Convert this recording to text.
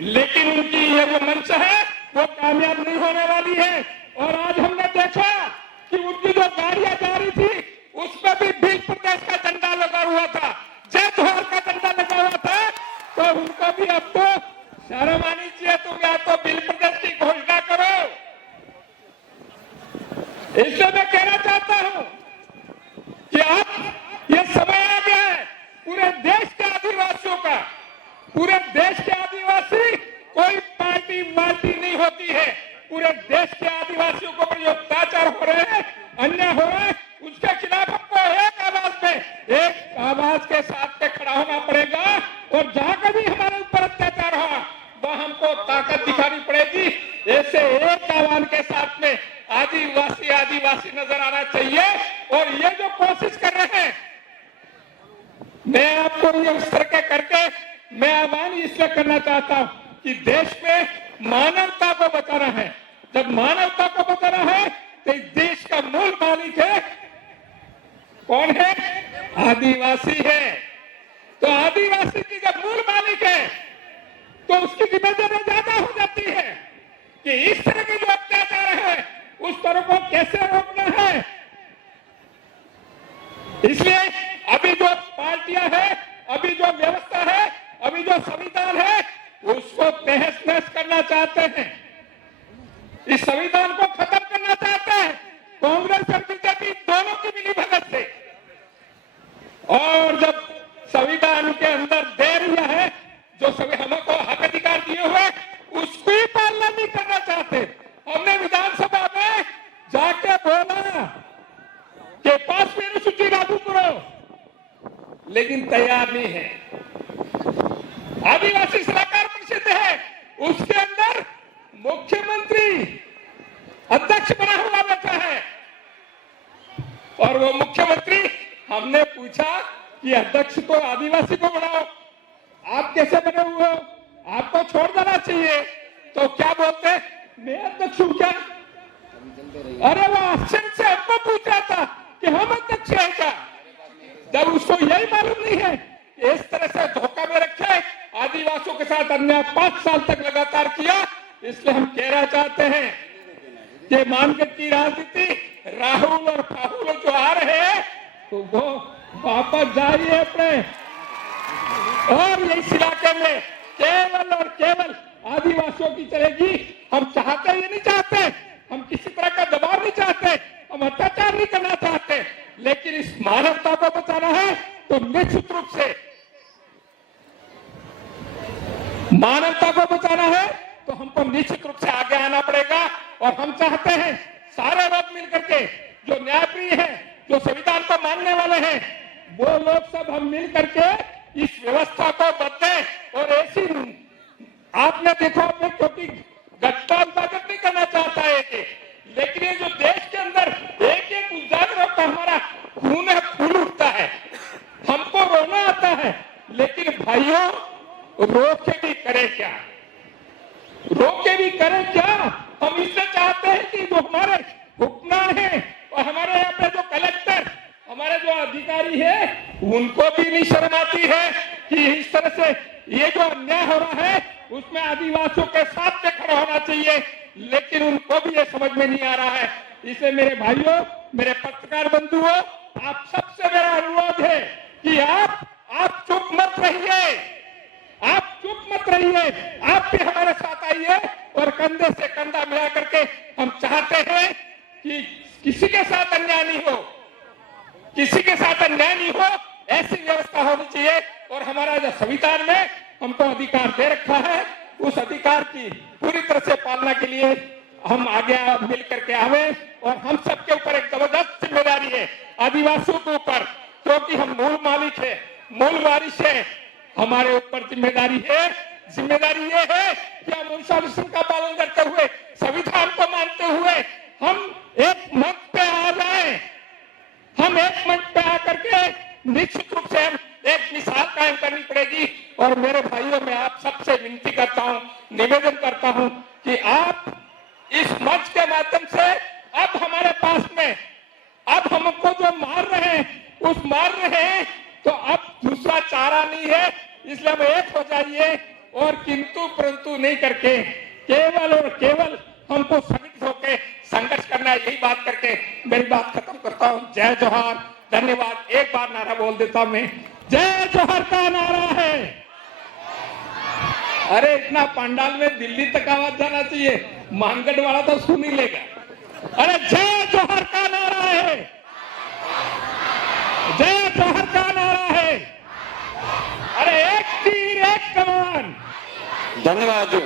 लेकिन उनकी ये जो मंच है वो कामयाब नहीं होने वाली है। और आज हमने देखा कि उनकी जो गाड़ियां जा रही थी उस पर भी भील प्रदेश का झंडा लगा हुआ था, जय जोहर का झंडा लगा हुआ था। तो उनको भी अब तो शर्म आनी चाहिए, तुम या तो भील प्रदेश की घोषणा करो। इसलिए मैं कहना चाहता हूं कि अब ये समय आ गया है पूरे देश के आदिवासियों का। पूरे देश के आदिवासी, कोई पार्टी वार्टी नहीं होती है, पूरे देश के आदिवासियों को जो अत्याचार हो रहे हैं, अन्याय हो रहा है, उसके खिलाफ हमको एक आवाज के साथ में खड़ा होना पड़ेगा। और जहां कभी हमारे ऊपर अत्याचार हुआ वह हमको ताकत दिखानी पड़ेगी। ऐसे एक आह्वान के साथ में आदिवासी नजर आना चाहिए। और ये जो कोशिश कर रहे हैं, मैं आपको ये उस तरह के करके मैं आह्वान इसलिए करना चाहता हूं कि देश में मानवता को बचाना है। जब मानवता को बचाना है तो इस देश का मूल मालिक है कौन है? आदिवासी है। तो आदिवासी की जब मूल मालिक है तो उसकी जिम्मेदारी ज्यादा हो जाती है कि इस तरह के जो अत्याचार है उस तरह को कैसे रोकना है। इसलिए अभी जो पार्टियां है, अभी जो व्यवस्था है, अभी जो संविधान है, उसको तहस नहस करना चाहते हैं। इस संविधान को खत्म करना चाहते हैं कांग्रेस और बीजेपी दोनों की मिलीभगत से। और जब संविधान के अंदर देर है, जो हमको हक अधिकार दिए हुए उसको ही पालना नहीं करना चाहते। हमने विधानसभा में जाके बोला कि 5वीं अनुसूची लागू करो, लेकिन तैयार नहीं है। आदिवासी सलाहकार परिषद है, उसके अंदर मुख्यमंत्री अध्यक्ष बना हुआ बैठा है। और वो मुख्यमंत्री, हमने पूछा कि अध्यक्ष तो आदिवासी को बनाओ, आप कैसे बने हुए हो, आपको छोड़ देना चाहिए। तो क्या बोलते, मैं अध्यक्ष हूं क्या? अरे वो आश्चर्य से हमको पूछ रहा था कि हम अध्यक्ष हैं क्या, जब उसको यही मालूम नहीं है कि इस तरह से धोखा में रखे आदिवासियों के साथ अन्याय 5 साल तक लगातार किया। इसलिए हम कहना चाहते हैं कि मानगढ़ की राजनीति राहुल और फाहुल जो आ रहे हैं तो वो वापस जाइए अपने। और इस इलाके में केवल और केवल आदिवासियों की चलेगी। हम चाहते ये नहीं चाहते, हम किसी तरह का दबाव नहीं चाहते, हम अत्याचार नहीं करना चाहते, लेकिन इस मानवता को बचाना है तो निश्चित रूप से मानवता को बचाना है तो हमको निश्चित रूप से आगे आना पड़ेगा। और हम चाहते हैं सारे लोग मिलकर के, जो न्यायप्रिय हैं, जो संविधान को मानने वाले हैं, वो लोग सब हम मिल करके इस व्यवस्था को बदलें। और ऐसी आपने देखो, आपने क्योंकि घटना उजागर नहीं करना चाहता है कि, लेकिन ये जो देश के अंदर एक एक उजागर होता है, हमारा खून है, फूल उठता है, हमको रोना आता है। लेकिन भाइयों, रोके भी करें क्या, रोके भी करें क्या? हम इससे चाहते हैं कि जो हमारे हुक्मरान हैं और हमारे यहाँ पे जो कलेक्टर, हमारे जो अधिकारी है, उनको भी नहीं शर्म आती है कि इस तरह से ये जो अन्याय हो रहा है उसमें आदिवासियों के साथ में खड़ा होना चाहिए, लेकिन उनको भी ये समझ में नहीं आ रहा है। इसलिए मेरे भाइयों, मेरे पत्रकार बंधुओं, आप सबसे मेरा अनुरोध है कि आप चुप मत रहिए, आप चुप मत रहिए, आप भी हमारे साथ आइए और कंधे से कंधा मिला करके हम चाहते हैं कि किसी के साथ अन्याय नहीं हो, किसी के साथ अन्याय नहीं हो, ऐसी व्यवस्था होनी चाहिए। और हमारा जो संविधान में हमको अधिकार दे रखा है, उस अधिकार की पूरी तरह से पालना के लिए हम आगे मिल करके आवे। और हम सबके ऊपर एक जबरदस्त जिम्मेदारी है आदिवासियों के ऊपर, क्योंकि हम मूल मालिक है, मूल वारिस है, हमारे ऊपर जिम्मेदारी है। जिम्मेदारी ये है कि हम अनुशासन का पालन करते हुए, संविधान को मानते हुए हम एक मंच पे आ जाएं। हम एक मंच पे आकर के निश्चित रूप से हम एक मिसाल कायम करनी पड़ेगी। और मेरे भाइयों, मैं आप सबसे विनती करता हूं, निवेदन करता हूं कि आप इस मंच के माध्यम से अब हमारे पास में, अब हमको जो मार रहे हैं उस मार रहे हैं तो अब दूसरा चारा नहीं है। इसलिए हम एक हो जाइए और किंतु परंतु नहीं करके केवल और केवल हमको संगठित होकर संघर्ष करना है। यही बात करके मेरी बात खत्म करता हूं। जय जोहार, धन्यवाद। एक बार नारा बोल देता हूं मैं, जय जोहार का नारा है। अरे इतना पंडाल में दिल्ली तक आवाज जाना चाहिए, मानगढ़ वाला तो सुन ही लेगा। अरे जय जोहार का नारा है, जय जोहार का नारा है। अरे एक तीर एक कमान। धन्यवाद जी।